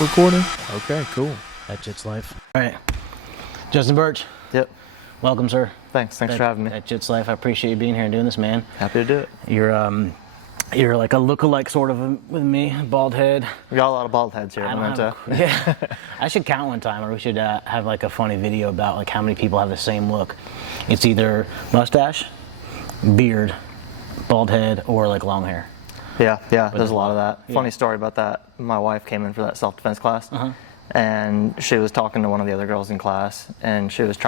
recording? Okay, cool. That Jits Life. All right. Justin Burch. Yep. Welcome, sir. Thanks for having me. That Jits Life. I appreciate you being here and doing this, man. Happy to do it. You're like a look-alike sort of with me, bald head. We got a lot of bald heads here. Yeah. I should count one time, or we should have like a funny video about like how many people have the same look. It's either mustache, beard, bald head, or like long hair. Yeah. There's a lot of that. Yeah. Funny story about that. My wife came in for that self-defense class, and she was talking to one of the other girls in class, and she was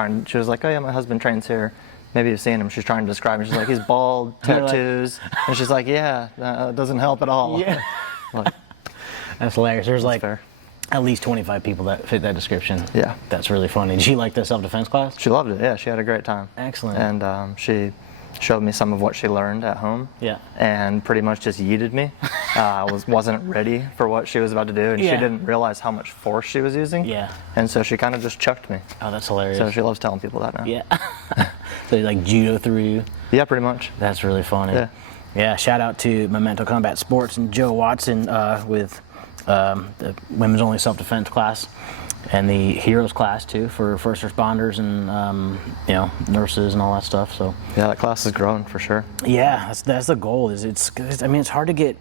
like, "Oh yeah, my husband trains here. Maybe you've seen him." She's trying to describe him. She's like, "He's bald, tattoos," and she's like, "Yeah, it doesn't help at all." Yeah. Like, That's hilarious. There's like fair. at least 25 people that fit that description. Yeah. That's really funny. Did she like the self-defense class? She loved it. Yeah, she had a great time. Excellent. And she showed me some of what she learned at home. Yeah. And pretty much just yeeted me. I wasn't ready for what she was about to do, and she didn't realize how much force she was using. Yeah. And so she kind of just chucked me. Oh, that's hilarious. So she loves telling people that now. Yeah. So you like judo through you? Yeah, pretty much. That's really funny. Yeah. Yeah, shout out to Memento Combat Sports and Joe Watson with the women's only self-defense class and the heroes class too for first responders and nurses and all that stuff. So yeah, that class is growing for sure. yeah, that's the goal. It's hard to get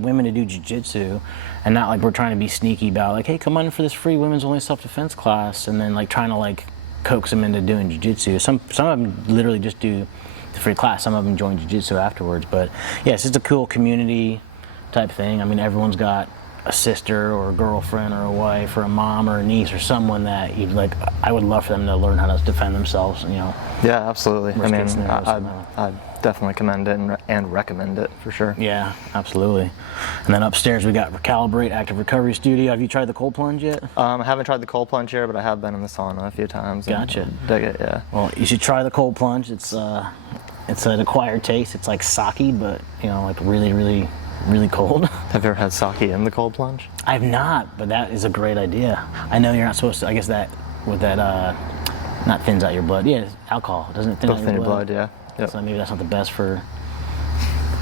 women to do jiu-jitsu, and not like we're trying to be sneaky about like, hey, come on for this free women's only self-defense class, and then like trying to like coax them into doing jiu-jitsu. Some of them literally just do the free class. Some of them join jiu-jitsu afterwards. But yeah, it's just a cool community type thing. I mean, everyone's got a sister or a girlfriend or a wife or a mom or a niece or someone that you'd like. I would love for them to learn how to defend themselves. Yeah, absolutely. I mean, I definitely commend it and recommend it for sure. Yeah, absolutely. And then upstairs we got Recalibrate Active Recovery Studio. Have you tried the cold plunge yet? I haven't tried the cold plunge here, but I have been in the sauna a few times. Gotcha. Dig it, yeah. Well, you should try the cold plunge. It's an acquired taste. It's like sake, but like really, really, really cold. Have you ever had sake in the cold plunge? I've not, but that is a great idea. I know you're not supposed to. I guess that with that not thins out your blood. Yeah, alcohol doesn't it thin out your blood? Yeah. Yep. So maybe that's not the best for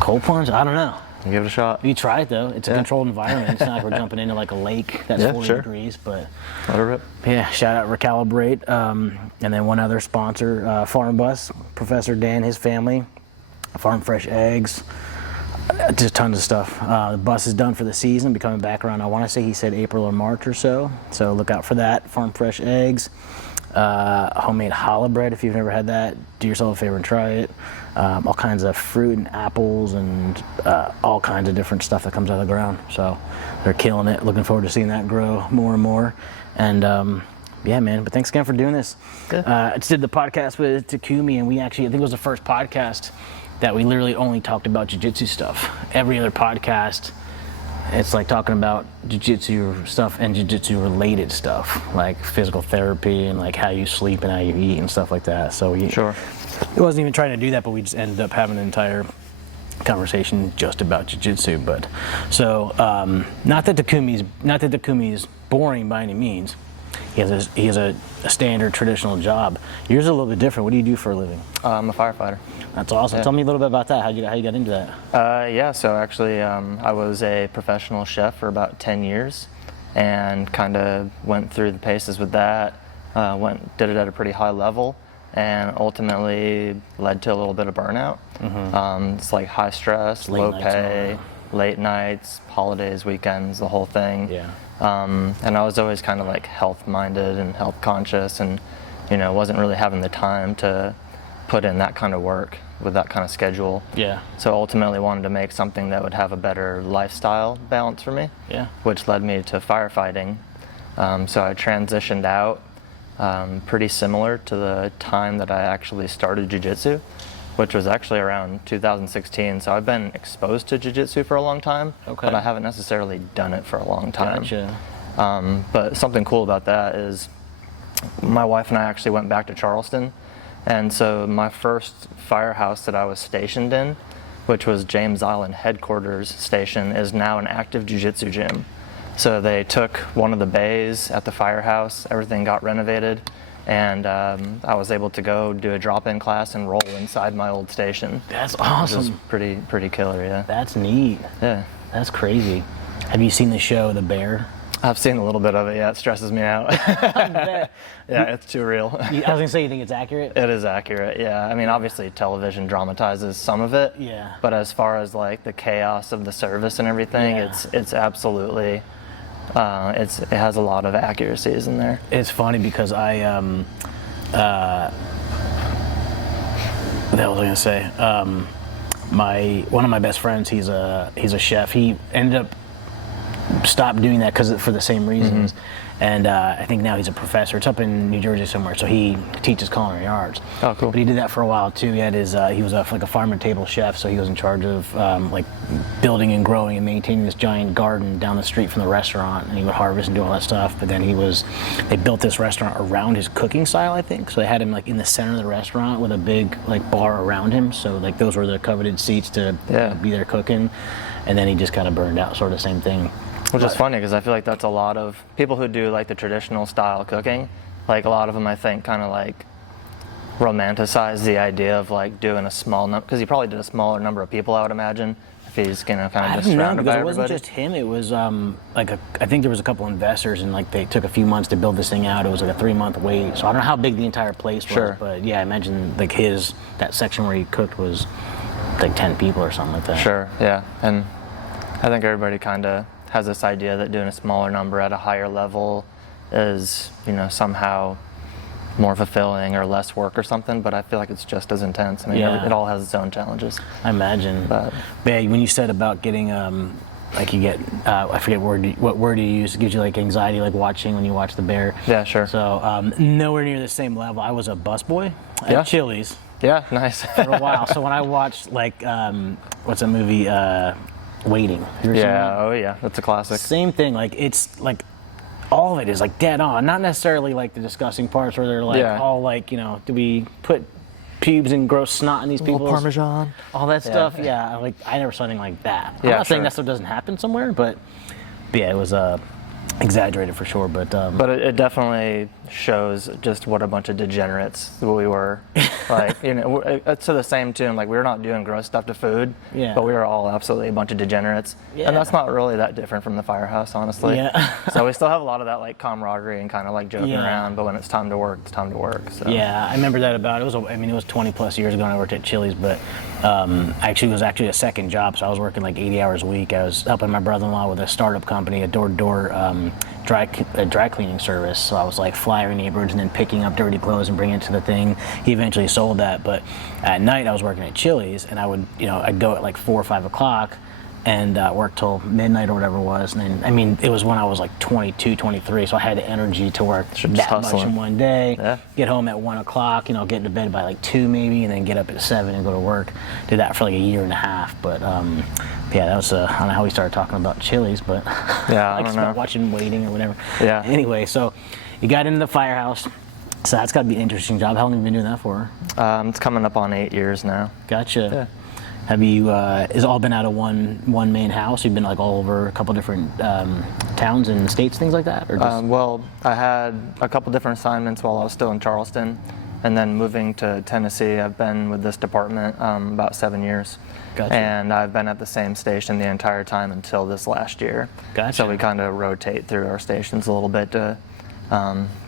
cold plunge. I don't know. Give it a shot. You try it though. It's a controlled environment. It's not like we're jumping into like a lake that's 40 degrees. But let it rip. Yeah, shout out Recalibrate, and then one other sponsor, Farm Bus, Professor Dan, his family, Farm Fresh Eggs, just tons of stuff. The bus is done for the season, be coming back around. I want to say he said April or March or so. So look out for that. Farm Fresh Eggs. Homemade challah bread, if you've never had that, do yourself a favor and try it. All kinds of fruit and apples and all kinds of different stuff that comes out of the ground. So they're killing it. Looking forward to seeing that grow more and more. And yeah, man, but thanks again for doing this. I just did the podcast with Takumi, and I think it was the first podcast that we literally only talked about jiu-jitsu stuff. Every other podcast, it's like talking about jiu-jitsu stuff and jiu-jitsu related stuff, like physical therapy and like how you sleep and how you eat and stuff like that. So it wasn't even trying to do that, but we just ended up having an entire conversation just about jiu-jitsu. But so not that Takumi's boring by any means. He has a standard traditional job. Yours is a little bit different. What do you do for a living? I'm a firefighter. That's awesome. Yeah. Tell me a little bit about that. How you got into that? So actually I was a professional chef for about 10 years and kind of went through the paces with that, did it at a pretty high level, and ultimately led to a little bit of burnout. It's like high stress, low pay, late nights, holidays, weekends, the whole thing. Yeah. And I was always kind of like health minded and health conscious, and wasn't really having the time to put in that kind of work with that kind of schedule. Yeah. So ultimately wanted to make something that would have a better lifestyle balance for me. Yeah. Which led me to firefighting. So I transitioned out pretty similar to the time that I actually started jiu-jitsu, which was actually around 2016. So I've been exposed to jiu-jitsu for a long time, but I haven't necessarily done it for a long time. Gotcha. But something cool about that is my wife and I actually went back to Charleston. And so my first firehouse that I was stationed in, which was James Island headquarters station, is now an active jiu-jitsu gym. So they took one of the bays at the firehouse, everything got renovated, and I was able to go do a drop-in class and roll inside my old station. That's awesome. Which was pretty killer, yeah. That's neat. Yeah. That's crazy. Have you seen the show The Bear? I've seen a little bit of it. Yeah, it stresses me out. Yeah, it's too real. I was gonna say, you think it's accurate? It is accurate. Yeah, I mean, obviously television dramatizes some of it. Yeah. But as far as like the chaos of the service and everything, Yeah. it's absolutely. It has a lot of accuracies in there. It's funny because what the hell was I gonna say? One of my best friends, he's a chef. He ended up stopped doing that for the same reasons. And I think now he's a professor. It's up in New Jersey somewhere, so he teaches culinary arts. Oh, cool. But he did that for a while too. He had he was like a farm-to-table chef, so he was in charge of like building and growing and maintaining this giant garden down the street from the restaurant, and he would harvest and do all that stuff. But then they built this restaurant around his cooking style, I think. So they had him like in the center of the restaurant with a big like bar around him. So like those were the coveted seats to be there cooking. And then he just kind of burned out, sort of same thing. Which is funny because I feel like that's a lot of people who do like the traditional style cooking. Like a lot of them, I think, kind of like romanticize the idea of like doing a small number, because he probably did a smaller number of people, I would imagine, if he's kind of just surrounded by everybody. It wasn't just him. It was I think there was a couple investors, and like they took a few months to build this thing out. It was like a 3-month wait. So I don't know how big the entire place was, Sure. But yeah, I imagine like that section where he cooked was like 10 people or something like that. Sure. Yeah, and I think everybody kind of has this idea that doing a smaller number at a higher level is, somehow more fulfilling or less work or something, but I feel like it's just as intense. I mean, it all has its own challenges. I imagine. But yeah, when you said about getting, like you get, I forget what word you use, it gives you like anxiety, like when you watch the bear. Yeah, sure. So nowhere near the same level. I was a busboy at Chili's. Yeah, nice. For a while. So when I watched like, what's that movie, Waiting. Oh yeah, that's a classic. Same thing. Like it's like all of it is like dead on. Not necessarily like the disgusting parts where they're like all like do we put pubes and gross snot in these people? Parmesan. All that stuff. Yeah. Like I never saw anything like that. I'm Yeah, not saying that stuff doesn't happen somewhere, but yeah, it was exaggerated for sure. But it definitely shows just what a bunch of degenerates we were. Like it's to the same tune. Like we were not doing gross stuff to food, but we were all absolutely a bunch of degenerates. Yeah. And that's not really that different from the Firehouse, honestly. Yeah. So we still have a lot of that like camaraderie and kind of like joking around. But when it's time to work, it's time to work. So. Yeah, I remember that it was 20 plus years ago when I worked at Chili's, but it was actually a second job. So I was working like 80 hours a week. I was helping my brother-in-law with a startup company, a door-to-door dry cleaning service. So I was like flyering neighborhoods and then picking up dirty clothes and bringing it to the thing. He eventually sold that, but at night I was working at Chili's, and I would, I'd go at like 4 or 5 o'clock and work till midnight or whatever it was. And then, it was when I was like 22, 23, so I had the energy to work that much in one day. Yeah. Get home at 1 o'clock, get into bed by like 2 maybe, and then get up at 7 and go to work. Did that for like a year and a half, but yeah, that was, I don't know how we started talking about Chili's, but yeah, like I don't know. Watching Waiting or whatever. Yeah. Anyway, so you got into the Firehouse, so that's got to be an interesting job. How long have you been doing that for? It's coming up on 8 years now. Gotcha. Yeah. Have you, is it all been out of one main house? You've been like all over a couple different towns and states, things like that? Or just... Well, I had a couple different assignments while I was still in Charleston, and then moving to Tennessee. I've been with this department about 7 years. Gotcha. And I've been at the same station the entire time until this last year. Gotcha. So we kind of rotate through our stations a little bit to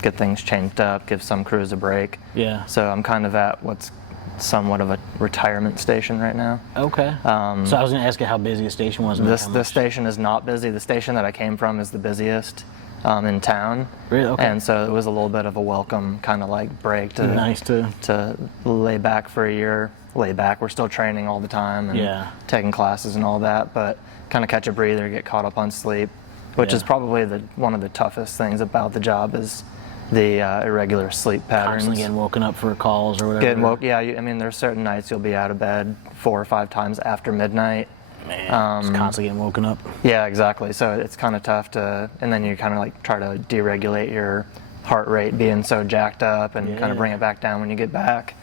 get things changed up, give some crews a break. Yeah. So I'm kind of at what's somewhat of a retirement station right now. Okay. So I was going to ask you how busy the station was. This station is not busy. The station that I came from is the busiest in town. Really? Okay. And so it was a little bit of a welcome kind of like break to lay back for a year. Lay back. We're still training all the time and taking classes and all that, but kind of catch a breather, get caught up on sleep, which is probably one of the toughest things about the job is the irregular sleep patterns. Constantly getting woken up for calls or whatever. There's certain nights you'll be out of bed 4 or 5 times after midnight. Man, just constantly getting woken up. Yeah, exactly. So it's kind of tough and then you kind of like try to deregulate your heart rate being so jacked up and kind of bring it back down when you get back.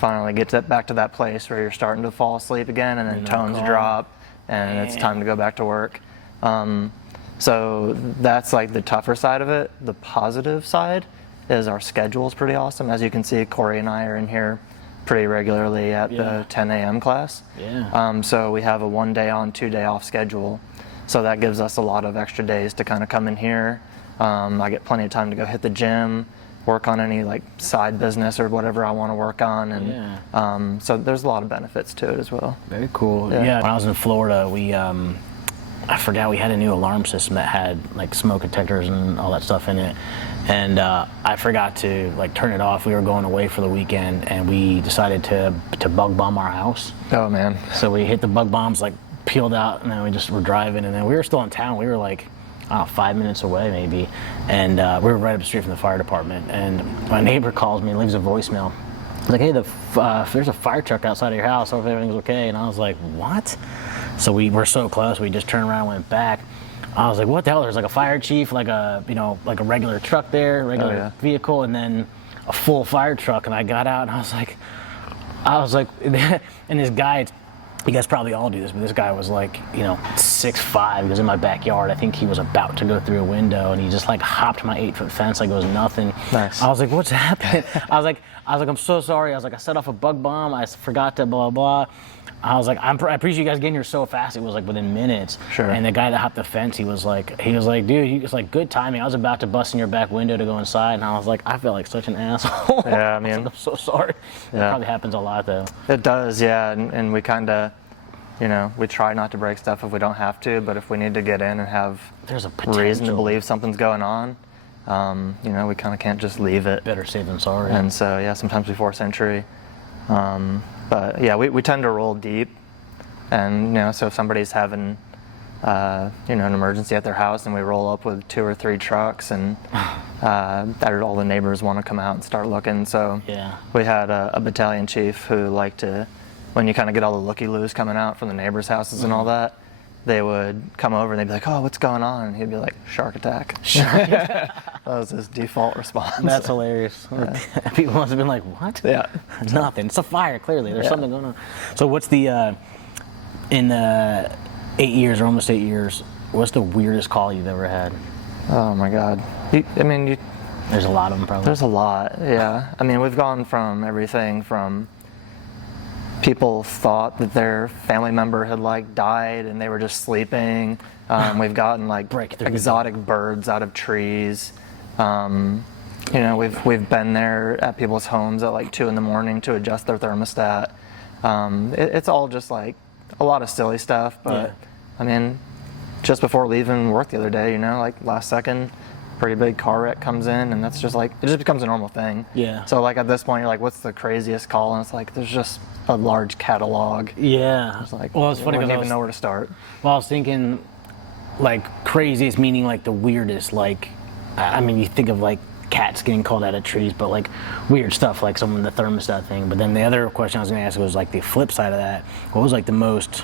Finally get back to that place where you're starting to fall asleep again, and then tones drop, and it's time to go back to work. So that's like the tougher side of it. The positive side is our schedule is pretty awesome. As you can see, Corey and I are in here pretty regularly at the 10 a.m. class. Yeah. So we have a 1 day on, 2 day off schedule. So that gives us a lot of extra days to kind of come in here. I get plenty of time to go hit the gym, work on any like side business or whatever I want to work on, and so there's a lot of benefits to it as well. Very cool. Yeah. When I was in Florida, we I forgot we had a new alarm system that had like smoke detectors and all that stuff in it, and I forgot to like turn it off. We were going away for the weekend, and we decided to bug bomb our house. Oh man! So we hit the bug bombs, like peeled out, and then we just were driving, and then we were still in town. We were like, I don't know, 5 minutes away maybe, and we were right up the street from the fire department, and my neighbor calls me and leaves a voicemail. He's like, hey, there's a fire truck outside of your house, I hope everything's okay. And I was like, what? So we were so close, we just turned around and went back. I was like, what the hell? There's like a fire chief, like a, you know, like a regular truck there, regular vehicle, and then a full fire truck. And I got out and I was like, and this guy, you guys probably all do this, but this guy was like, you know, 6'5". He was in my backyard. I think he was about to go through a window, and he just like hopped my 8-foot fence like it was nothing. Nice. I was like, what's happening? I was like, I'm so sorry. I was like, I set off a bug bomb. I forgot to blah, blah. I was like, I appreciate you guys getting here so fast. It was like within minutes. Sure. And the guy that hopped the fence, he was like, dude, he was like, good timing. I was about to bust in your back window to go inside, and I was like, I feel like such an asshole. Yeah, I mean, I'm so sorry. Yeah. That probably happens a lot though. It does, yeah, and we kind of, you know, we try not to break stuff if we don't have to, but if we need to get in and have There's a reason to potential. believe something's going on, you know, we kind of can't just leave it. Better safe than sorry. And so, yeah, sometimes we force entry. But yeah, we tend to roll deep. And, you know, so if somebody's having, you know, an emergency at their house and we roll up with 2 or 3 trucks and all the neighbors want to come out and start looking. So Yeah. we had a battalion chief who liked to, when you kind of get all the looky-loos coming out from the neighbors' houses and all that, they would come over and they'd be like, oh, what's going on? And he'd be like, shark attack. That was his default response. That's hilarious. Yeah. People must have been like, what? Yeah. Nothing. It's a fire, clearly. There's Yeah. something going on. So what's the, in 8 years, or almost 8 years, what's the weirdest call you've ever had? Oh, my God. There's a lot of them, probably. There's a lot, yeah. I mean, we've gone from everything from people thought that their family member had like died and they were just sleeping. We've gotten like exotic birds out of trees. You know, we've been there at people's homes at like 2 a.m. to adjust their thermostat. It's all just like a lot of silly stuff, but I mean, just before leaving work the other day, you know, like last second, pretty big car wreck comes in, and that's just like, it just becomes a normal thing. Yeah. So like at this point, you're like, what's the craziest call? And it's like, there's just a large catalog. Yeah. It's like, well, it's funny I because don't even know where to start. Well, I was thinking, like, craziest meaning like the weirdest. Like, I mean, you think of like cats getting called out of trees, but like weird stuff like some of the thermostat thing. But then the other question I was going to ask was like the flip side of that. What was like the most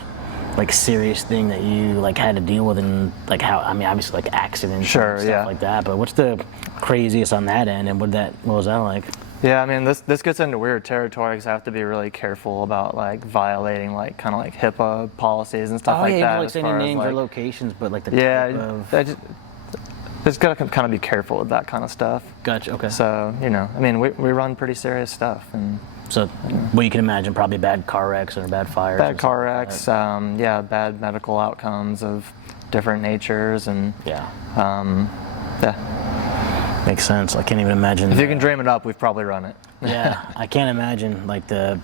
like serious thing that you like had to deal with, and like how, I mean, obviously like accidents Sure, and stuff yeah. like that, but what's the craziest on that end, and what was that like? Yeah, I mean, this gets into weird territory because I have to be really careful about like violating like kind of like HIPAA policies and stuff like that. Like as saying far as, names or like, locations, but like the yeah, type of... just gotta kind of be careful with that kind of stuff. Gotcha. Okay. So, you know, I mean, we run pretty serious stuff, and So, well, you can imagine probably bad car wrecks or bad fires. bad car wrecks, yeah, bad medical outcomes of different natures, and Yeah. yeah. Makes sense. I can't even imagine. If you can dream it up, we've probably run it. Yeah, I can't imagine like that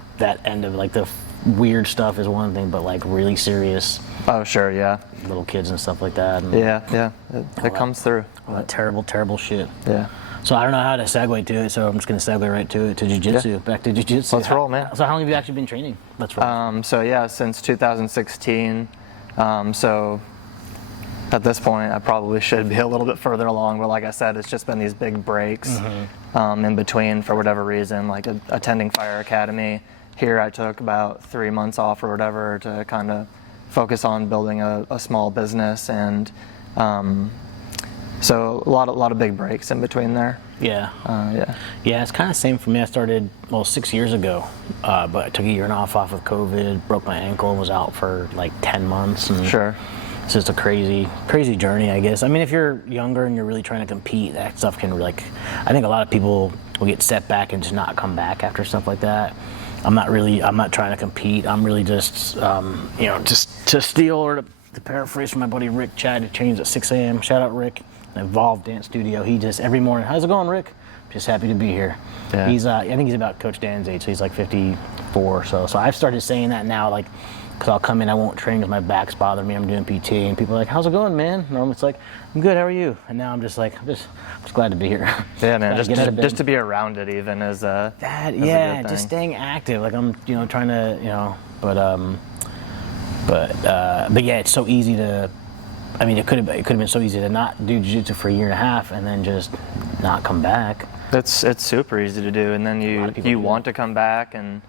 end of like the weird stuff is one thing, but like really serious Oh, sure, yeah. little kids and stuff like that. And Yeah, it comes through. all that terrible shit. Yeah. So I don't know how to segue to it, so I'm just going to segue right to it, to jiu-jitsu. Yeah. Back to jiu-jitsu. Let's roll, man. So how long have you actually been training? Let's roll. So yeah, since 2016. So at this point, I probably should be a little bit further along, but like I said, it's just been these big breaks in between for whatever reason, like attending Fire Academy. Here I took about 3 months off or whatever to kind of focus on building a small business, and so a lot of big breaks in between there. Yeah. Yeah. It's kind of the same for me. I started, 6 years ago, but I took a year and a half off with COVID, broke my ankle, and was out for like 10 months. And Sure. it's just a crazy journey, I guess. I mean, if you're younger and you're really trying to compete, that stuff can like, I think a lot of people will get set back and just not come back after stuff like that. I'm not trying to compete. I'm really just, just to steal or to to paraphrase from my buddy Rick Chad, it trains at 6 a.m. Shout out Rick, Evolve Dance Studio. He just every morning, how's it going, Rick? Just happy to be here. Yeah. He's I think he's about Coach Dan's age, so he's like 54 or so. So I've started saying that now, like, because I'll come in, I won't train because my back's bothering me. I'm doing PT, and people are like, "How's it going, man?" Normally it's like, "I'm good. How are you?" And now I'm just like, I'm just glad to be here. Yeah, man. Just to be around it even is a that. is a Yeah, good thing. just staying active. Like I'm, trying to, but yeah, it's so easy to. I mean, it could have been so easy to not do jiu-jitsu for a year and a half and then just not come back. It's super easy to do, and then you want to come back, and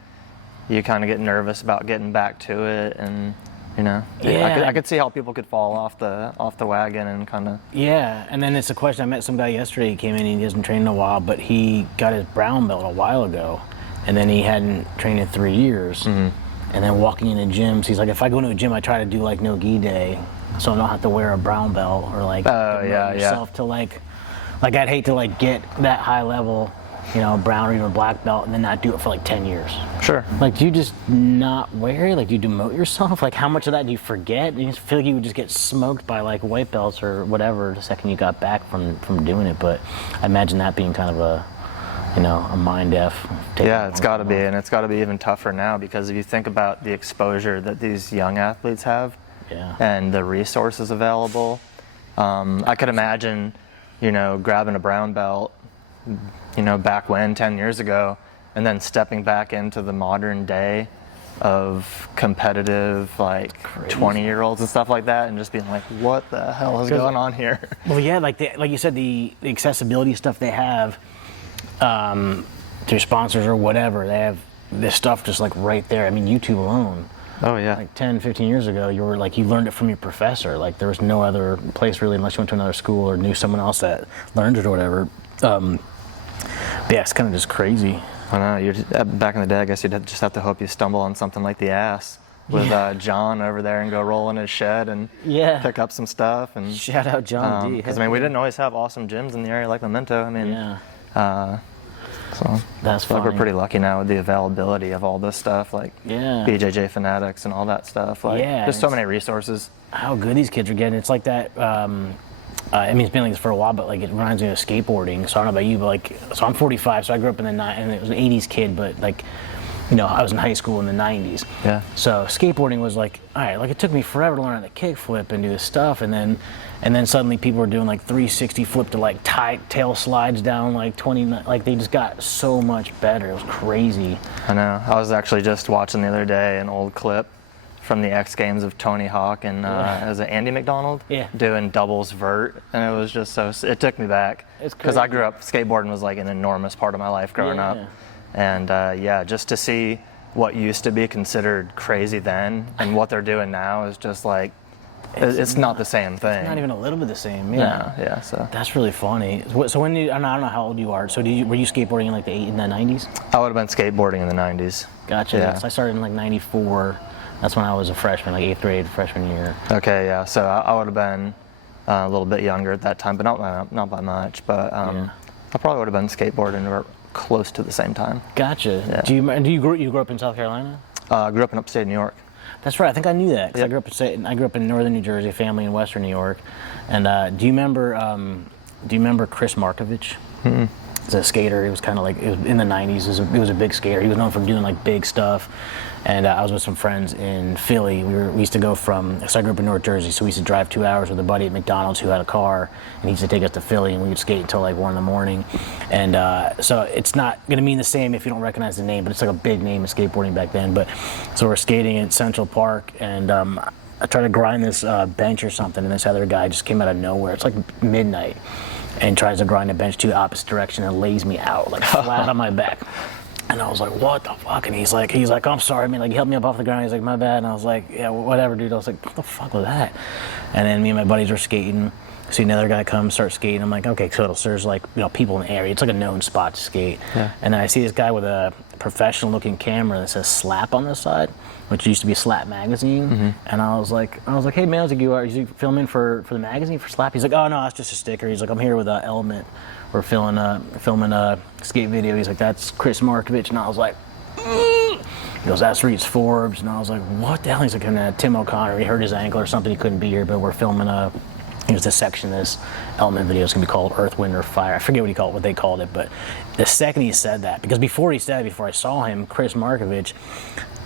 you kind of get nervous about getting back to it, and I could see how people could fall off the wagon and kind of. Yeah, and then it's a question. I met some guy yesterday. He came in. He hasn't trained in a while, but he got his brown belt a while ago, and then he hadn't trained in 3 years. Mm-hmm. And then walking into gyms, he's like, if I go into a gym, I try to do like no gi day, so I don't have to wear a brown belt or like yourself to like I'd hate to like get that high level, brown or even black belt and then not do it for like 10 years. Sure. Like, do you just not wear it? Like, do you demote yourself? Like, how much of that do you forget? You just feel like you would just get smoked by like white belts or whatever the second you got back from doing it. But I imagine that being kind of a mind F. Yeah, it's got to be, and it's got to be even tougher now because if you think about the exposure that these young athletes have, and the resources available, I could imagine, grabbing a brown belt, back when 10 years ago, and then stepping back into the modern day of competitive, like 20-year-olds and stuff like that, and just being like, what the hell is going on here? Well, yeah, like you said, the accessibility stuff they have through sponsors or whatever, they have this stuff just like right there. I mean, YouTube alone. Oh yeah. Like 10, 15 years ago, you learned it from your professor. Like there was no other place really unless you went to another school or knew someone else that learned it or whatever. But yeah, it's kind of just crazy. I know. Back in the day, I guess you'd just have to hope you stumble on something like the ass with John over there and go roll in his shed and pick up some stuff. And shout out John D. Because we didn't always have awesome gyms in the area like Memento. I mean, so that's funny. Like we're pretty lucky now with the availability of all this stuff, like BJJ Fanatics and all that stuff. Like, there's so many resources. How good these kids are getting. It's like that. I mean, it's been like this for a while, but like it reminds me of skateboarding. So I don't know about you, but like, so I'm 45, so I grew up in and it was an 80s kid, but like, I was in high school in the 90s. Yeah. So skateboarding was like, all right, like it took me forever to learn how to kickflip and do this stuff, and then suddenly people were doing like 360 flip to like tail slides down like 20, like they just got so much better. It was crazy. I know. I was actually just watching the other day an old clip from the X Games of Tony Hawk and was it Andy McDonald doing doubles vert, and it was just it took me back because I grew up, skateboarding was like an enormous part of my life growing up, and just to see what used to be considered crazy then and what they're doing now is just like it's not the same thing. It's not even a little bit the same. Yeah. So that's really funny. So when I don't know how old you are. So were you skateboarding in like in the 90s? I would have been skateboarding in the 90s. Gotcha. Yeah. So I started in like 94. That's when I was a freshman, like 8th grade, freshman year. Okay, yeah. So I would have been a little bit younger at that time, but not by much. But I probably would have been skateboarding close to the same time. Gotcha. Yeah. Do you grew up in South Carolina? I grew up in upstate New York. That's right. I think I knew that. Cause I grew up in northern New Jersey, family in western New York. And do you remember Chris Markovich? Mm-hmm. He's a skater. He was kind of like, it was in the 90s. He was a big skater. He was known for doing like big stuff. And I was with some friends in Philly. We used to go so I grew up in North Jersey, so we used to drive 2 hours with a buddy at McDonald's who had a car, and he used to take us to Philly, and we would skate until like 1 a.m. And so it's not going to mean the same if you don't recognize the name, but it's like a big name of skateboarding back then. But so we're skating at Central Park, and I tried to grind this bench or something, and this other guy just came out of nowhere. It's like midnight, and tries to grind a bench to the opposite direction and lays me out like flat on my back. And I was like, what the fuck? And he's like, oh, I'm sorry, man. Like, he helped me up off the ground. He's like, my bad. And I was like, yeah, whatever, dude. I was like, what the fuck was that? And then me and my buddies were skating. See another guy come, start skating. I'm like, okay, so there's like, people in the area. It's like a known spot to skate. Yeah. And then I see this guy with a professional-looking camera that says Slap on the side, which used to be Slap magazine. Mm-hmm. And I was like, hey man, I was like, are you filming for the magazine for Slap? He's like, oh no, it's just a sticker. He's like, I'm here with Element. We're filming a skate video. He's like, that's Chris Markovich. And I was like, He goes, that's Reese Forbes. And I was like, what the hell? He's like, Tim O'Connor, he hurt his ankle or something, he couldn't be here, but we're filming here's this section of this Element video. It's gonna be called Earth, Wind, or Fire. I forget what they called it, but the second he said that, because before I saw him, Chris Markovich,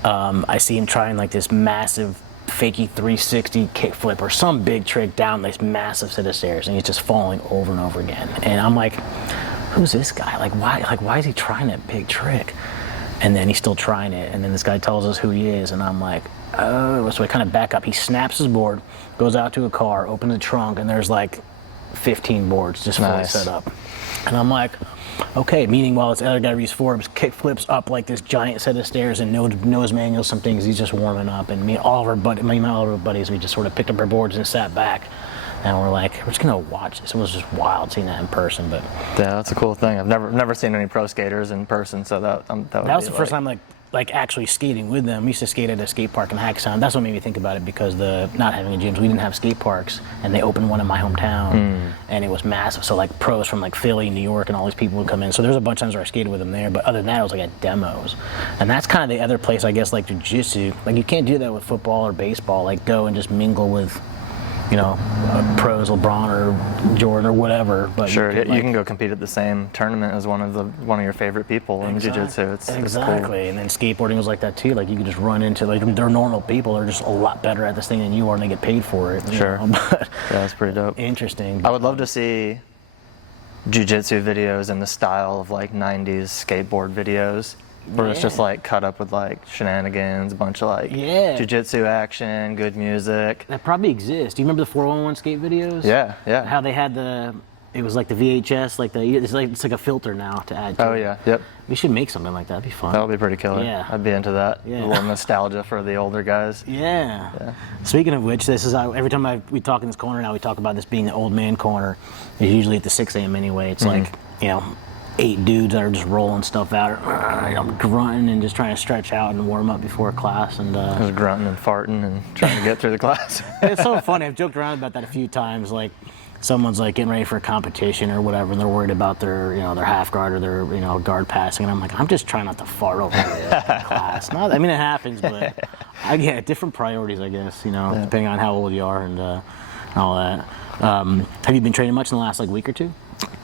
I see him trying like this massive fakey 360 kickflip or some big trick down this massive set of stairs, and he's just falling over and over again. And I'm like, who's this guy? Like why is he trying that big trick? And then he's still trying it, and then this guy tells us who he is, and I'm like, oh. So I kind of back up. He snaps his board, goes out to a car, opens the trunk, and there's like 15 boards just fully set up. And I'm like, okay. Meanwhile, this other guy, Reese Forbes, kick flips up like this giant set of stairs and knows manuals, some things. He's just warming up, and my all of our buddies, we just sort of picked up our boards and sat back. And we're like, we're just gonna watch this. It was just wild seeing that in person, but yeah, that's a cool thing. I've never seen any pro skaters in person, so that was the first time like actually skating with them. We used to skate at a skate park in Hackettstown. That's what made me think about it, because not having gyms, we didn't have skate parks, and they opened one in my hometown, and it was massive. So like pros from like Philly, New York, and all these people would come in. So there's a bunch of times where I skated with them there, but other than that, it was like at demos, and that's kind of the other place, I guess, like Jiu-Jitsu. Like you can't do that with football or baseball. Like go and just mingle with, pros, LeBron or Jordan or whatever. But sure, you can go compete at the same tournament as one of your favorite people in Jiu-Jitsu. It's exactly. Cool. And then skateboarding was like that too. Like you could just run into, like, they're normal people. They're just a lot better at this thing than you are, and they get paid for it. Sure. But yeah, that's pretty dope. Interesting. I would love to see Jiu-Jitsu videos in the style of like 90s skateboard videos, where it's just like cut up with like shenanigans, a bunch of like Jiu-Jitsu action, good music. That probably exists. Do you remember the 411 skate videos? Yeah. How they had it was like the VHS, it's like a filter now to add to it. Yeah, yep. We should make something like that. That'd be fun. That would be pretty killer. Yeah. I'd be into that. Yeah. A little nostalgia for the older guys. Yeah. Speaking of which, this is every time we talk in this corner now, we talk about this being the old man corner. It's usually at the 6 a.m. anyway. It's like, 8 dudes that are just rolling stuff out, grunting and just trying to stretch out and warm up before class, and just grunting and farting and trying to get through the class. It's so funny. I've joked around about that a few times. Like someone's like getting ready for a competition or whatever, and they're worried about their their half guard or their guard passing, and I'm like, I'm just trying not to fart over the class. It happens, but I get different priorities, I guess. Depending on how old you are and all that. Have you been training much in the last week or two?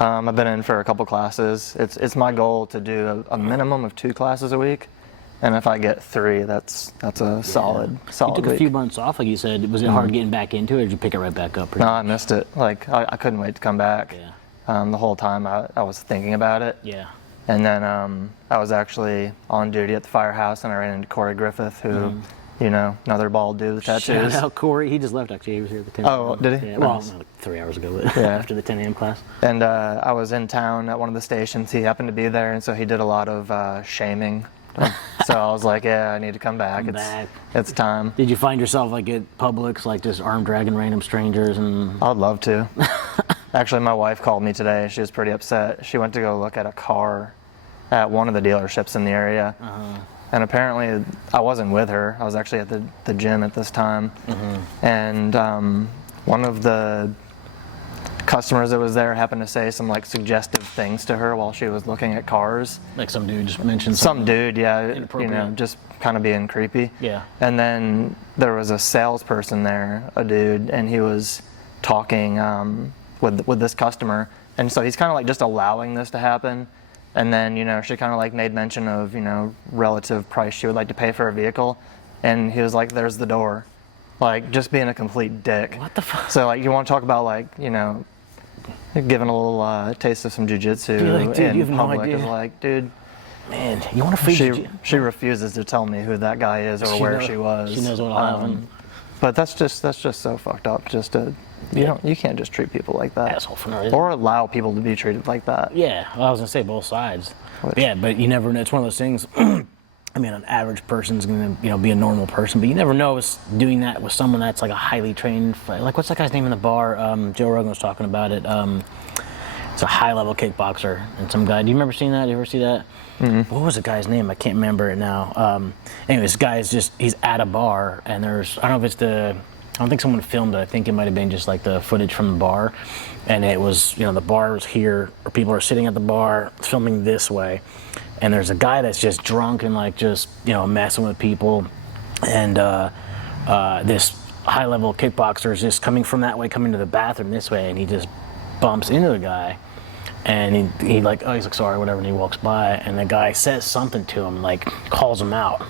I've been in for a couple classes. It's my goal to do a minimum of 2 classes a week, and if I get 3, that's a solid You took week. a few months off, like you said. Was it hard getting back into it, or did you pick it right back up? No, I missed it. Like I couldn't wait to come back. The whole time I was thinking about it. Yeah. And then I was actually on duty at the Firehouse, and I ran into Corey Griffith, who, another bald dude with tattoos. Shout out Corey. He just left, actually. He was here at the 10 Oh, did he? Yeah. Well, 3 hours ago, but after the 10 a.m. class. And I was in town at one of the stations. He happened to be there, and so he did a lot of shaming. So I was like, yeah, I need to come back. It's time. Did you find yourself at Publix, just arm dragging random strangers? And I'd love to. Actually, my wife called me today. She was pretty upset. She went to go look at a car at one of the dealerships in the area. And apparently, I wasn't with her. I was actually at the gym at this time. And one of the customers that was there happened to say some suggestive things to her while she was looking at cars. Like some dude just mentioned something. Some dude, yeah, just kind of being creepy. Yeah. And then there was a salesperson there, a dude, and he was talking with this customer, and so he's kind of just allowing this to happen. And then, she kind of made mention of, relative price she would like to pay for a vehicle. And he was like, there's the door. Just being a complete dick. What the fuck? So, you want to talk about, giving a little taste of some jiu-jitsu in public. Is dude. Man, you want to free She refuses to tell me who that guy is or where she was. She knows what happened. But that's just so fucked up. You can't just treat people like that. Asshole for no reason. Or allow people to be treated like that. Yeah, well, I was gonna say both sides. Yeah, but you never know. It's one of those things. An average person's gonna be a normal person, but you never know doing that with someone that's a highly trained. What's that guy's name in the bar? Joe Rogan was talking about it. It's a high-level kickboxer and some guy. Do you remember seeing that? Do you ever see that? Mm-hmm. What was the guy's name? I can't remember it now. Anyway, this guy he's at a bar, and I don't know if it's don't think someone filmed it. I think it might have been just like the footage from the bar, and it was, you know, the bar was here, or people are sitting at the bar filming this way, and there's a guy that's just drunk and like just, you know, messing with people, and this high-level kickboxer is just coming from that way, coming to the bathroom this way, and he just bumps into the guy, and he like, oh, he's like, sorry, whatever, and he walks by, and the guy says something to him, like calls him out.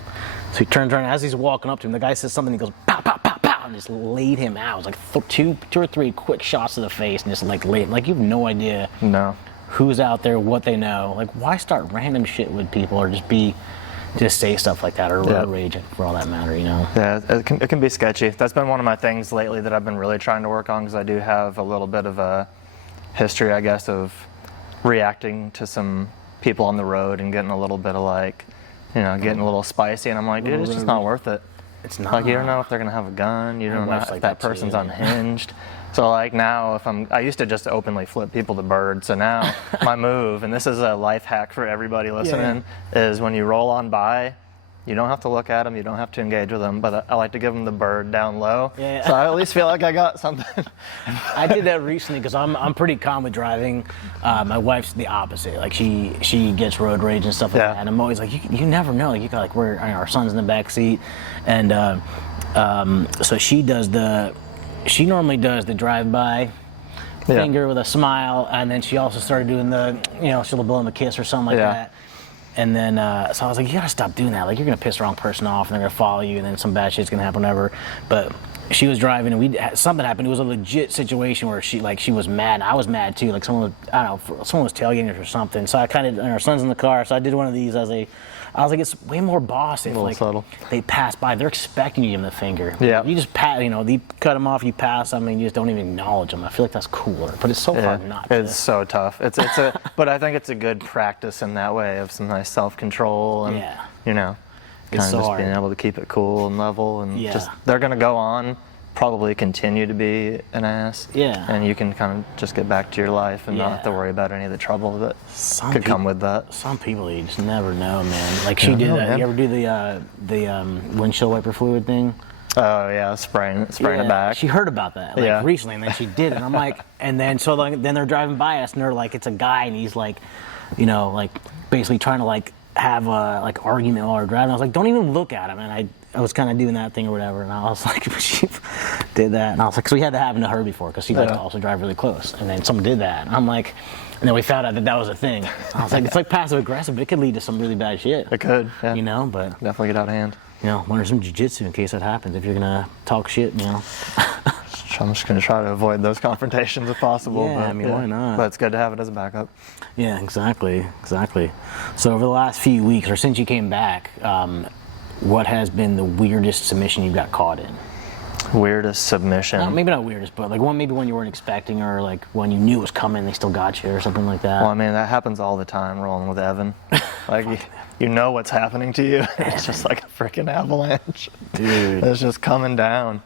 So he turns around, as he's walking up to him, the guy says something, he goes, pow, pow, pow, pow, and just laid him out. It was like two or three quick shots to the face, and just like laid, like you have no idea who's out there, what they know. Like, why start random shit with people, or just say stuff like that, or road rage for all that matter, you know? Yeah, it can be sketchy. That's been one of my things lately that I've been really trying to work on, because I do have a little bit of a history, I guess, of reacting to some people on the road and getting a little bit of like, you know, getting a little spicy, and I'm like, dude, it's just not worth it. It's not. Like, you don't know if they're gonna have a gun, you don't know if that person's unhinged. So like now, I used to just openly flip people to birds. So now my move, and this is a life hack for everybody listening, is when you roll on by, you don't have to look at them, you don't have to engage with them, but I like to give them the bird down low. Yeah. So I at least feel like I got something. I did that recently because I'm pretty calm with driving. My wife's the opposite. Like she gets road rage and stuff like that. And I'm always like, you never know. Like, you got, like, our son's in the back seat, and so she normally does the drive-by finger with a smile, and then she also started doing the, you know, she'll blow him a kiss or something like that. And then, so I was like, you gotta stop doing that. Like, you're gonna piss the wrong person off, and they're gonna follow you, and then some bad shit's gonna happen, whatever. But she was driving, and something happened. It was a legit situation where she was mad, and I was mad too. Like, someone was tailgating her or something. So I and our son's in the car, so I did one of these as I was like, it's way more boss if, like, subtle. They pass by. They're expecting you to give them the finger. Yeah. You just pass, you know, you cut them off, you pass them, and you just don't even acknowledge them. I feel like that's cooler, but it's so hard not to. It's so tough. But I think it's a good practice in that way of some nice self-control and, you know, kind of just being able to keep it cool and level, and just, they're going to go on, probably continue to be an ass. Yeah. And you can kind of just get back to your life and not have to worry about any of the trouble that could come with that. Some people, you just never know, man. Like, she did that. You ever do the windshield wiper fluid thing? Oh yeah, spraying it back. She heard about that recently, and then she did it. And I'm like, and then then they're driving by us, and they're like, it's a guy, and he's like, you know, like basically trying to like have a like argument while we're driving. I was like, don't even look at him, and I was kind of doing that thing or whatever, and I was like, she did that, and I was like, because we had that happen to her before, because she liked to also drive really close, and then someone did that, and I'm like, and then we found out that was a thing. I was like, it's like passive aggressive, but it could lead to some really bad shit. It could, yeah. You know, but definitely get out of hand. You know, learn some jiu-jitsu in case that happens, if you're gonna talk shit, you know. I'm just gonna try to avoid those confrontations if possible. Yeah, but, I mean, why not? But it's good to have it as a backup. Yeah, exactly. So over the last few weeks, or since you came back, what has been the weirdest submission you got caught in? Weirdest submission? Maybe not weirdest, but like maybe one you weren't expecting, or like when you knew it was coming, they still got you, or something like that. Well, I mean, that happens all the time rolling with Evan. Like, you know what's happening to you. It's just like a freaking avalanche. Dude. It's just coming down.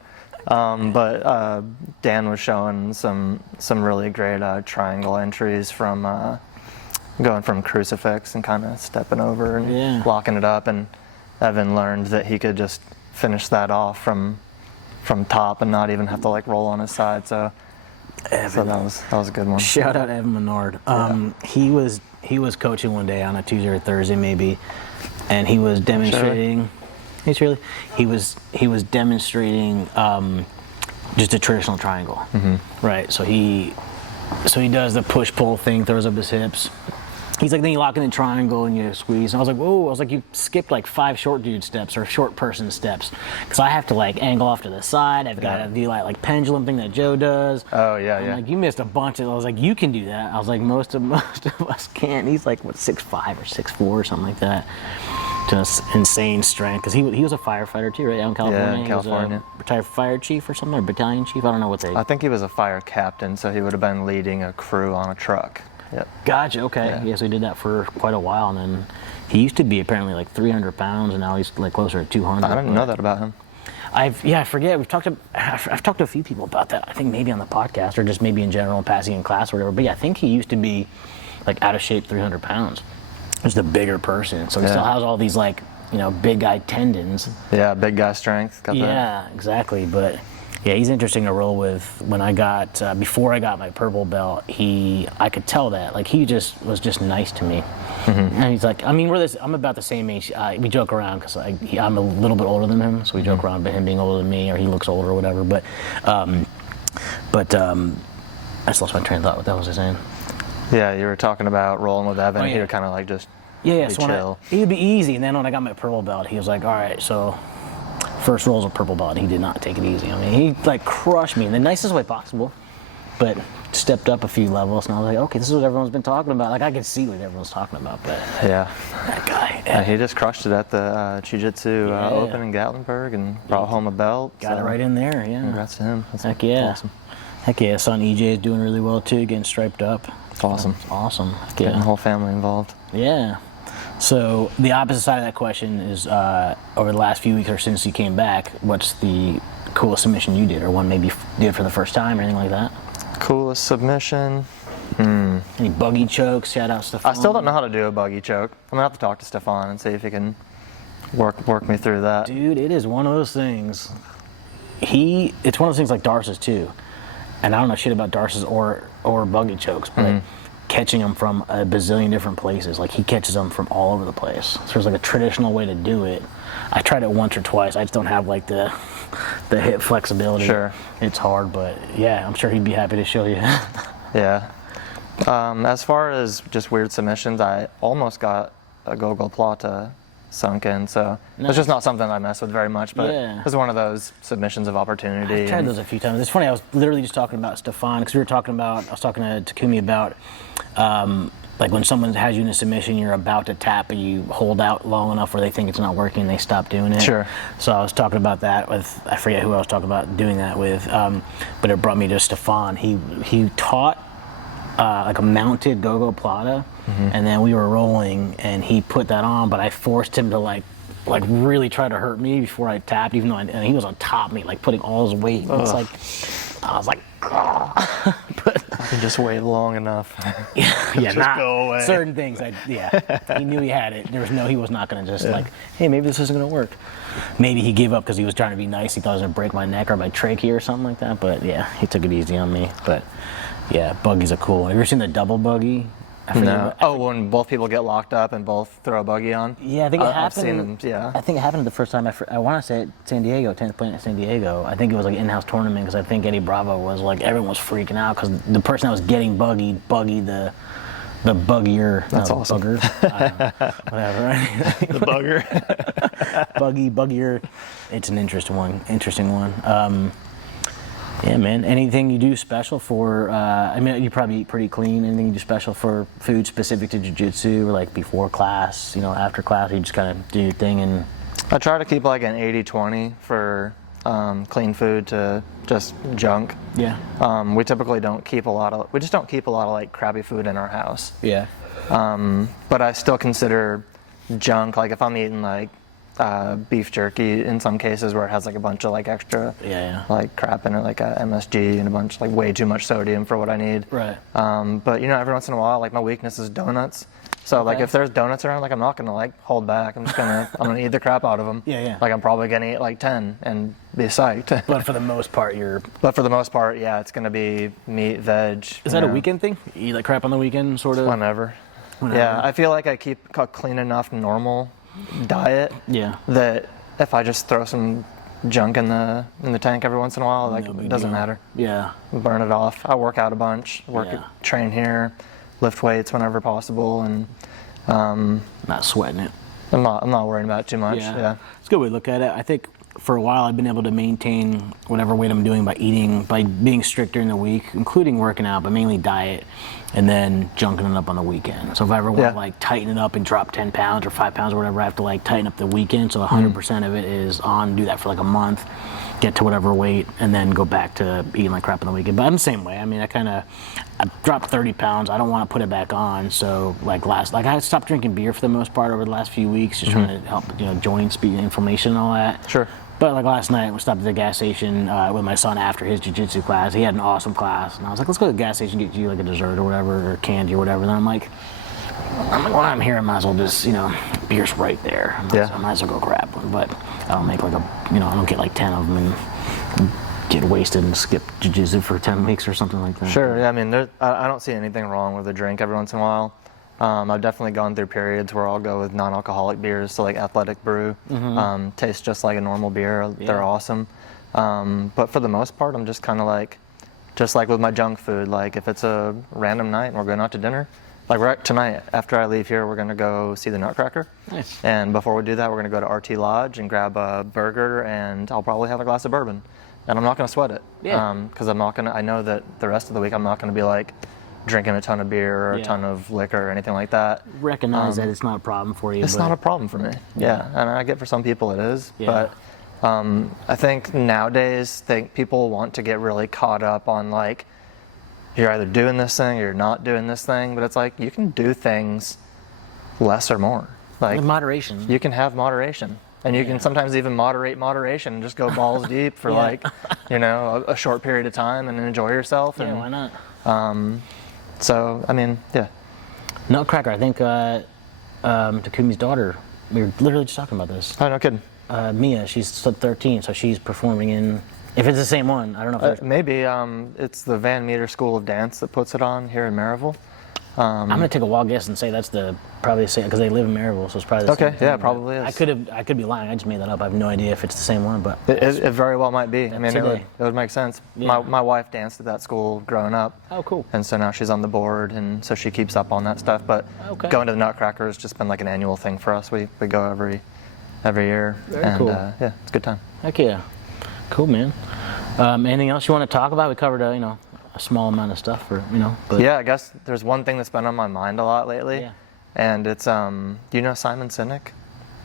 But Dan was showing some really great triangle entries from going from crucifix and kind of stepping over and locking it up, and Evan learned that he could just finish that off from top and not even have to like roll on his side. So that was a good one. Shout out Evan Menard. He was coaching one day on a Tuesday or Thursday maybe, and he was demonstrating. He was demonstrating just a traditional triangle, right? So he does the push pull thing, throws up his hips. He's like, then you lock in the triangle and you squeeze. And I was like, whoa! I was like, you skipped like 5 short dude steps or short person steps, because I have to like angle off to the side. I've got to do like pendulum thing that Joe does. Oh yeah, yeah. Like, you missed a bunch of. I was like, you can do that. I was like, most of us can't. He's like, what, 6'5" or 6'4" or something like that. Just insane strength, because he was a firefighter too, right? Out in California. Yeah, in California. He was a retired fire chief or something, or battalion chief. I don't know what they. I think he was a fire captain, so he would have been leading a crew on a truck. Yep. Gotcha. Okay. Yeah, so he did that for quite a while, and then he used to be apparently like 300 pounds, and now he's like closer to 200. I didn't know that about him. I forget. I've talked to a few people about that. I think maybe on the podcast, or just maybe in general, passing in class or whatever. But yeah, I think he used to be like out of shape, 300 pounds. Just a bigger person, so he still has all these like, you know, big guy tendons. Yeah, big guy strength. Got that. Yeah, exactly. But Yeah, he's interesting to roll with. When I got before I got my purple belt, I could tell that like he just was just nice to me, and he's like, I mean, I'm about the same age. We joke around because I'm a little bit older than him, so we joke around about him being older than me, or he looks older or whatever. But I just lost my train of thought. What the hell was I saying? Yeah, you were talking about rolling with Evan. Oh, yeah. He would kind of like just Yeah, be so chill. he would be easy, and then when I got my purple belt, he was like, all right, so first roll's a purple belt. He did not take it easy. I mean, he like crushed me in the nicest way possible, but stepped up a few levels, and I was like, okay, this is what everyone's been talking about. Like, I could see what everyone's talking about, but Yeah. that guy, He just crushed it at the Jiu-Jitsu Yeah. Open in Gatlinburg and brought home a belt. got it so right in there, yeah. Congrats to him. That's Heck yeah. awesome. Heck yeah, son EJ is doing really well too, getting striped up. It's awesome. It's awesome. Heck Getting the yeah. whole family involved. Yeah. So the opposite side of that question is, over the last few weeks or since you came back, what's the coolest submission you did, or one maybe you did for the first time, or anything like that? Coolest submission. Any buggy chokes? Shout out Stefan. I still don't know how to do a buggy choke. I'm gonna have to talk to Stefan and see if he can work me through that. Dude, it is one of those things. It's one of those things like Darce's too, and I don't know shit about Darce's or buggy chokes, but catching them from a bazillion different places. Like, he catches them from all over the place. So there's like a traditional way to do it. I tried it once or twice. I just don't have like the hip flexibility. Sure. It's hard, but yeah, I'm sure he'd be happy to show you. Yeah. As far as just weird submissions, I almost got a Gogol Plata sunk in, so it's just not something I mess with very much, but Yeah. it's one of those submissions of opportunity. I've tried those a few times. It's funny, I was literally just talking about Stefan, because I was talking to Takumi about, like when someone has you in a submission, you're about to tap, and you hold out long enough where they think it's not working, and they stop doing it. Sure. So I was talking about that with, I forget who I was talking about doing that with, but it brought me to Stefan. He taught like a mounted Gogo Plata, and then we were rolling, and he put that on, but I forced him to like really try to hurt me before I tapped, even though and he was on top of me, like putting all his weight. It's like, I was like, but I can just wait long enough. yeah, Just go away. certain things. He knew he had it. He was not going to just like, hey, maybe this isn't going to work. Maybe he gave up because he was trying to be nice. He thought it was going to break my neck or my trachea or something like that. But yeah, he took it easy on me. But yeah, buggy's a cool one. Have you ever seen the double buggy? No. Oh, when both people get locked up and both throw a buggy on? Yeah, I think it happened. I've seen them, yeah. I think it happened the first time. I want to say at San Diego, 10th playing at San Diego. I think it was like an in-house tournament, because I think Eddie Bravo was like, everyone was freaking out because the person that was getting buggy the buggier. That's awesome. Bugger. I don't know, whatever. The bugger. Buggier. It's an interesting one. Yeah, man. Anything you do special for? I mean, you probably eat pretty clean. Anything you do special for food specific to jiu-jitsu, or like before class, after class, or you just kind of do your thing and? I try to keep like an 80-20 for clean food to just junk. Yeah. We typically don't keep a lot of like crappy food in our house. Yeah. But I still consider junk, like if I'm eating like beef jerky in some cases where it has like a bunch of like extra like crap in it, like a MSG and a bunch, like way too much sodium for what I need. Right. But every once in a while, like my weakness is donuts. So like if there's donuts around, like I'm not gonna like hold back. I'm gonna eat the crap out of them. Yeah. Like I'm probably gonna eat like 10 and be psyched. But for the most part, Yeah, it's gonna be meat, veg. Is that a weekend thing? You eat like crap on the weekend, sort of? Whenever. Yeah, I feel like I keep a clean enough, normal diet. Yeah. That if I just throw some junk in the tank every once in a while, like No big it doesn't deal. matter. Yeah. Burn it off. I work out a bunch. Train here, lift weights whenever possible, and Not sweating it. I'm not worrying about it too much. Yeah. It's a good way to look at it. I think for a while I've been able to maintain whatever weight I'm doing by being strict during the week, including working out, but mainly diet, and then junking it up on the weekend. So if I ever want to like tighten it up and drop 10 pounds or 5 pounds or whatever, I have to like tighten up the weekend. So 100% of it is on, do that for like a month, get to whatever weight, and then go back to eating like crap on the weekend. But I'm the same way. I mean, I dropped 30 pounds. I don't want to put it back on. So I stopped drinking beer for the most part over the last few weeks, just trying to help, joints, inflammation and all that. Sure. But like last night, we stopped at the gas station with my son after his jiu-jitsu class. He had an awesome class, and I was like, let's go to the gas station and get you like a dessert or whatever, or candy or whatever. And then I'm like, while I'm here, I might as well just, beer's right there. I might as well go grab one. But I don't make I don't get like 10 of them and get wasted and skip jiu-jitsu for 10 weeks or something like that. Sure. Yeah. I mean, I don't see anything wrong with a drink every once in a while. I've definitely gone through periods where I'll go with non-alcoholic beers, so like Athletic Brew, tastes just like a normal beer. They're awesome. But for the most part, I'm just kind of like, just like with my junk food, like if it's a random night and we're going out to dinner, like tonight after I leave here, we're going to go see the Nutcracker. Nice. And before we do that, we're going to go to RT Lodge and grab a burger, and I'll probably have a glass of bourbon. And I'm not going to sweat it. Yeah. Because I know that the rest of the week I'm not going to be like drinking a ton of beer or a ton of liquor or anything like that. Recognize that it's not a problem for you. It's not a problem for me. Yeah. And I get for some people it is. Yeah. But I think nowadays people want to get really caught up on like, you're either doing this thing or you're not doing this thing, but it's like you can do things less or more. Like with moderation. You can have moderation. And you can sometimes even moderation and just go balls deep for like, a short period of time and enjoy yourself. Yeah, and, why not? So, I mean, yeah. Nutcracker, I think Takumi's daughter, we were literally just talking about this. Oh, no kidding. Mia, she's 13, so she's performing in, if it's the same one, I don't know if maybe it's the Van Meter School of Dance that puts it on here in Maryville. I'm going to take a wild guess and say that's probably the same, because they live in Maryville, so it's probably the same thing. Yeah, probably is. I could be lying, I just made that up. I have no idea if it's the same one, but it very well might be. I mean, it would make sense. Yeah. My wife danced at that school growing up. Oh, cool. And so now she's on the board, and so she keeps up on that stuff. But going to the Nutcracker has just been like an annual thing for us. We go every year. Very cool. Yeah, it's a good time. Heck yeah. Cool, man. Anything else you want to talk about? We covered a small amount of stuff, but yeah, I guess there's one thing that's been on my mind a lot lately. Yeah. And it's do you know Simon Sinek,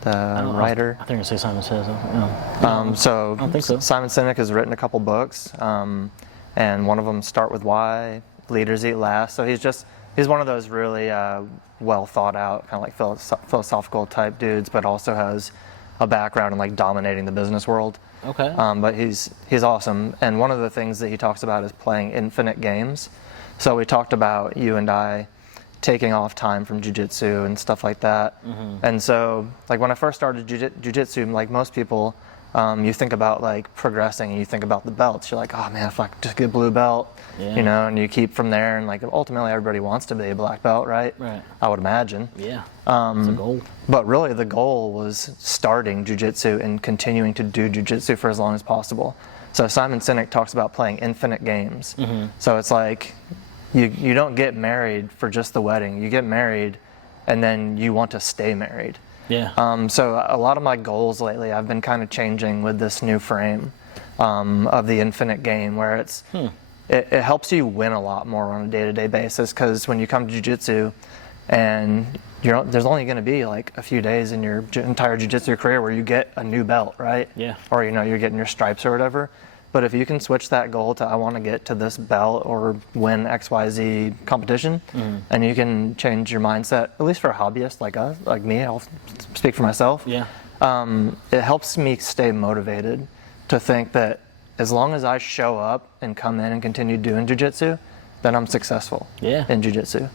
the writer? I think I say Simon Says. So I don't think so. Simon Sinek has written a couple books, and one of them, Start With Why, Leaders Eat Last. So he's one of those really well thought out, kind of like philosophical type dudes, but also has a background in like dominating the business world. Okay. But he's awesome, and one of the things that he talks about is playing infinite games. So we talked about you and I taking off time from jiu-jitsu and stuff like that. And so like when I first started jiu-jitsu, like most people, you think about like progressing and you think about the belts. You're like, oh man, if I could just get a blue belt, and you keep from there, and like ultimately everybody wants to be a black belt, right? Right. I would imagine. Yeah. It's a goal. But really the goal was starting jiu-jitsu and continuing to do jiu-jitsu for as long as possible. So Simon Sinek talks about playing infinite games. So it's like you don't get married for just the wedding. You get married and then you want to stay married. Yeah. So a lot of my goals lately I've been kind of changing with this new frame of the infinite game, where it helps you win a lot more on a day-to-day basis, because when you come to jiu-jitsu and there's only going to be like a few days in your entire jiu-jitsu career where you get a new belt, right? Yeah. Or you're getting your stripes or whatever. But if you can switch that goal to I want to get to this belt or win XYZ competition, and you can change your mindset, at least for a hobbyist like me, I'll speak for myself. Yeah. It helps me stay motivated to think that as long as I show up and come in and continue doing jiu-jitsu, then I'm successful in jiu-jitsu.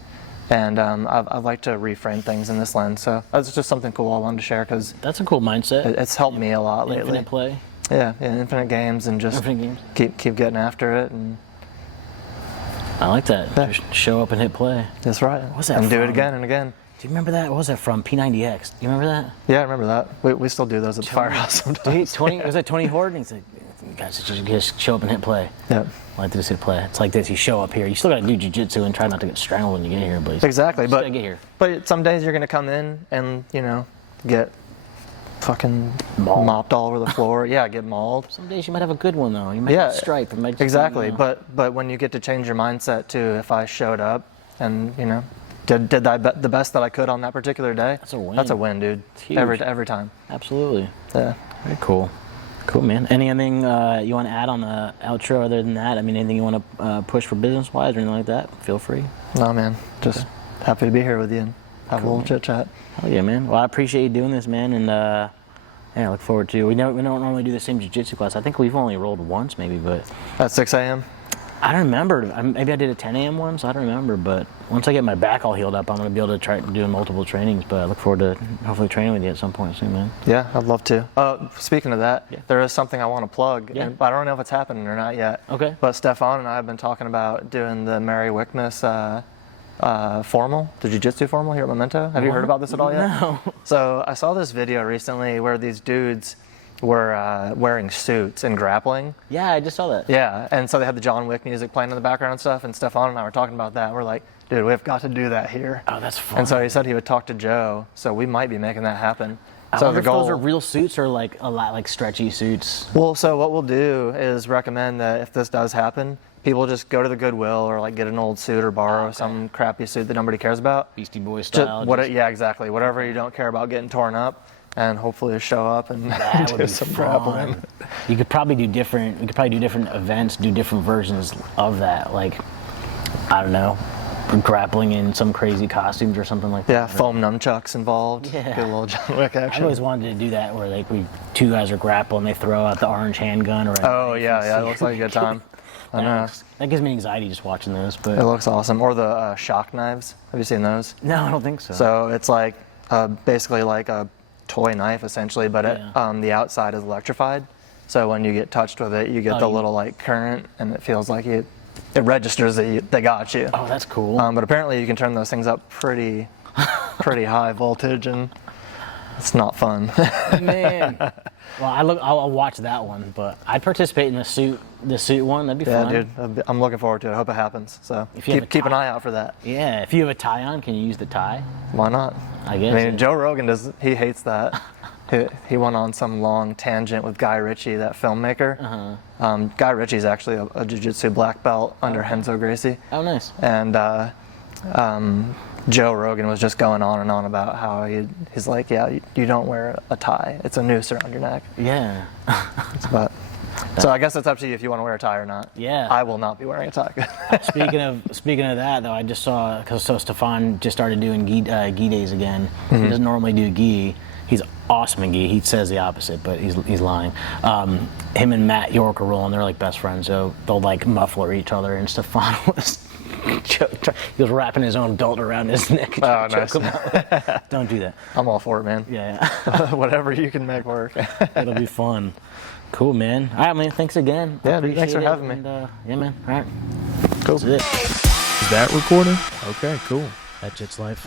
And I'd like to reframe things in this lens. So that's just something cool I wanted to share, because That's a cool mindset. It's helped me a lot lately. Infinite play. Yeah, infinite games, and just keep getting after it. And I like that. Just show up and hit play. that's right. What's that and do from? it again and again. Do you remember that? What was that from? P90X. Do you remember that? Yeah, I remember that. We still do those at the firehouse sometimes. Was that 20 Horde? And he's like, guys, just show up and hit play. Yeah. I like to just hit play. It's like this. You show up here. You still got to do jiu-jitsu and try not to get strangled when you get here. But Exactly. You But gotta get here. But some days you're going to come in and, get fucking mopped all over the floor. Yeah, get mauled. Some days you might have a good one, though. You might get a stripe. It might just Exactly. be, But when you get to change your mindset, too, if I showed up and, did the best that I could on that particular day, That's a win. That's a win, dude. It's huge. Every time. Absolutely. Yeah. Very cool. Cool, man. Anything you want to add on the outro other than that? I mean, anything you want to push for business-wise or anything like that? Feel free. No, man. Just happy to be here with you and have a little chit-chat. Oh, yeah, man. Well, I appreciate you doing this, man, and I look forward to it. We don't normally do the same jiu-jitsu class. I think we've only rolled once, maybe, but... At 6 a.m.? I don't remember. Maybe I did a 10 a.m. one, so I don't remember. But once I get my back all healed up, I'm going to be able to try doing multiple trainings. But I look forward to hopefully training with you at some point soon, man. Yeah, I'd love to. Speaking of that, there is something I want to plug, and I don't know if it's happening or not yet. Okay. But Stefan and I have been talking about doing the Mary Wickness formal, the Jiu-Jitsu formal here at Memento. Have you heard about this at all yet? No. So I saw this video recently where these dudes were wearing suits and grappling. Yeah, I just saw that. Yeah, and so they had the John Wick music playing in the background and stuff, and Stefan and I were talking about that. We're like, dude, we've got to do that here. Oh, that's fun. And so he said he would talk to Joe, so we might be making that happen. I So wonder the if those goal, are real suits or like a lot like stretchy suits. well, so what we'll do is recommend that if this does happen, people just go to the Goodwill or like get an old suit or borrow some crappy suit that nobody cares about. Beastie Boy style. Yeah, exactly. Whatever you don't care about getting torn up, and hopefully show up and That would do be some fun. grappling. You could probably do different. We could probably do different events, do different versions of that. Like, I don't know, grappling in some crazy costumes or something like that. Yeah, foam nunchucks involved. Yeah. Good little John Wick I action. always wanted to do that where like two guys are grappling, they throw out the orange handgun or. Oh yeah, it looks like a good time. I know. That gives me anxiety just watching those. But It looks awesome. Or the shock knives. Have you seen those? no, I don't think so. So it's like basically like a toy knife essentially, but the outside is electrified. So when you get touched with it, you get the little like current, and it feels like it registers that they got you. Oh, that's cool. But apparently you can turn those things up pretty high voltage, and it's not fun. Man. Well, I'll watch that one, but I'd participate in the suit one. That'd be Yeah, fun. dude, I'm looking forward to it. I hope it happens. So If you have a keep an tie- eye out for that. Yeah, if you have a tie on, can you use the tie? Why not? I guess. I mean, Joe Rogan he hates that. He went on some long tangent with Guy Ritchie, that filmmaker. Guy Ritchie's actually a jiu-jitsu black belt under Renzo Gracie. Oh, nice. And Joe Rogan was just going on and on about how he's like, yeah, you don't wear a tie. It's a noose around your neck. Yeah. But so I guess it's up to you if you want to wear a tie or not. Yeah. I will not be wearing a tie. Speaking of that, though, I just saw because Stefan just started doing gi days again. He doesn't normally do gi. He's awesome in gi. He says the opposite, but he's lying. Him and Matt York are rolling. They're like best friends, so they'll like muffler each other. And Stefan was he was wrapping his own belt around his neck. Oh, to choke him out. Don't do that. I'm all for it, man. Yeah. Whatever you can make work. It'll be fun. Cool, man. All right, man. Thanks again. Yeah, dude, thanks for Appreciate having it, me. and, yeah, man. All right. Cool. That's it. Is that recording? Okay, cool. That Jits Life.